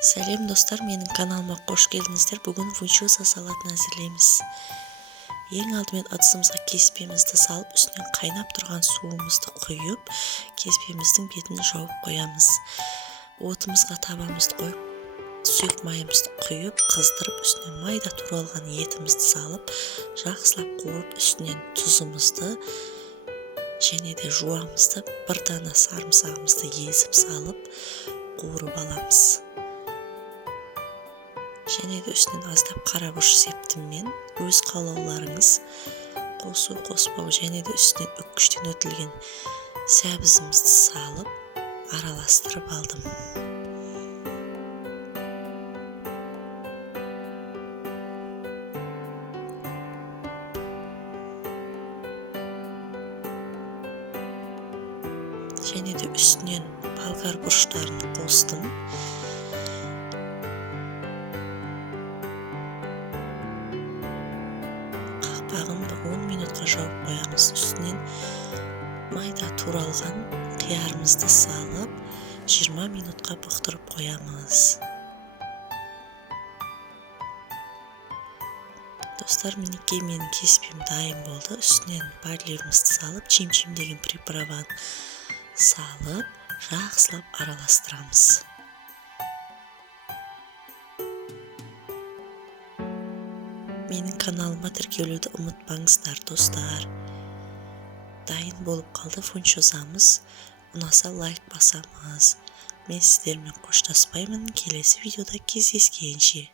Сәлем достар, менің каналыма қош келдіңіздер. Бүгін фунчоза салатын әзірлейміз. Ең алдымен ыдысымызға кеспемізді салып, үстінен қайнап тұрған суымызды құйып, кеспеміздің бетін жауып қоямыз. Отымызға табамызды қойып, сұйық майымызды құйып, қыздырып, үстінен майда туралған етімізді салып, жақсылап қуырып, үстінен тұзымызды және де жуамызды, бір дана сарымсағымызды езіп салып, қуырып аламыз. Және де үстінен аздап қара бұрыш септім мен. Өз қалауларыңыз қосу, қоспау және де үстінен үккіштен өтілген сәбізімізді салып, араластырып алдым. Және де үстінен болгар бұрыштарын қостым. Қақпағын 10 минутқа жауып қоямыз. Үстінен майда туралған қиярымызды салып, 20 минутқа бұқтырып қоямыз. Достар, мінекей менің кеспем дайын болды. Үстінен барлерімізді салып, чим-чим деген приправаны салып, жақсылап араластырамыз. Менің каналыма тіркелуді ұмытпаңыздар, достар. Дайын болып қалды фунчозамыз. Ұнаса лайк басамыз. Мен сіздермен қоштаспаймын. Келесі видеода кездескенше.